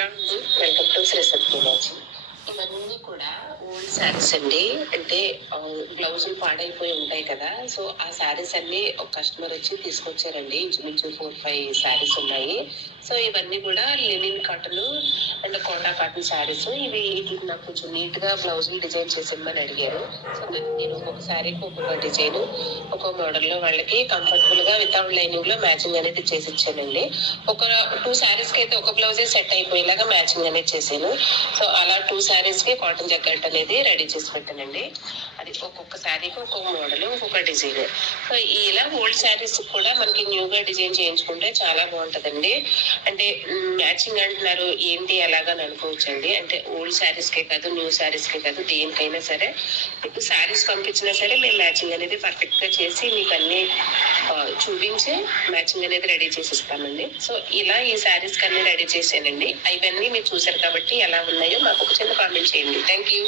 ఎలా ఉంది? Welcome to Shri Satyaraju. ఇవన్నీ కూడా ఓల్డ్ శారీస్ అండి. అంటే బ్లౌజులు పాడైపోయి ఉంటాయి కదా, సో ఆ శారీస్ అన్ని ఒక కస్టమర్ వచ్చి తీసుకొచ్చారండి. ఇంచుమించు 4-5 శారీస్ ఉన్నాయి. సో ఇవన్నీ కూడా linen cotton and Kota cotton saris. ఇవి వీటికి నాకు కొంచెం నీట్ గా బ్లౌజులు డిజైన్ చేసిమ్మని అడిగారు. సో నేను ఒక్కొక్క శారీకి ఒక్కొక్క డిజైన్, ఒక్కొక్క మోడల్ లో వాళ్ళకి కంఫర్టబుల్ గా వితౌట్ లైనింగ్ లో మ్యాచింగ్ అనేది చేసి ఇచ్చానండి. ఒక 2 శారీస్ కి అయితే ఒక బ్లౌజే సెట్ అయిపోయేలాగా మ్యాచింగ్ అనేది చేశాను. సో అలా 2 శారీస్ కి కాటన్ జగ్గట్ అనేది రెడీ చేసి పెట్టానండి. అది ఒక్కొక్క శారీకి ఒక్కొక్క మోడల్, ఒక్కొక్క డిజైన్. సో ఇలా ఓల్డ్ శారీస్ కూడా మనకి న్యూగా డిజైన్ చేయించుకుంటే చాలా బాగుంటదండి. అంటే మ్యాచింగ్ అంటున్నారు ఏంటి అలాగని అనుకోవచ్చండి. అంటే ఓల్డ్ శారీస్ కే కాదు, న్యూ శారీస్ కే కాదు, దేనికైనా సరే ఇప్పుడు శారీస్ పంపించినా సరే మేము మ్యాచింగ్ అనేది పర్ఫెక్ట్ గా చేసి మీకు అన్ని చూపించి మ్యాచింగ్ అనేది రెడీ చేసి ఇస్తామండి. సో ఇలా ఈ శారీస్ కన్నీ రెడీ చేసానండి. ఇవన్నీ మీరు చూసారు కాబట్టి ఎలా ఉన్నాయో మాకు ఒక చిన్న కామెంట్ చేయండి. Thank you.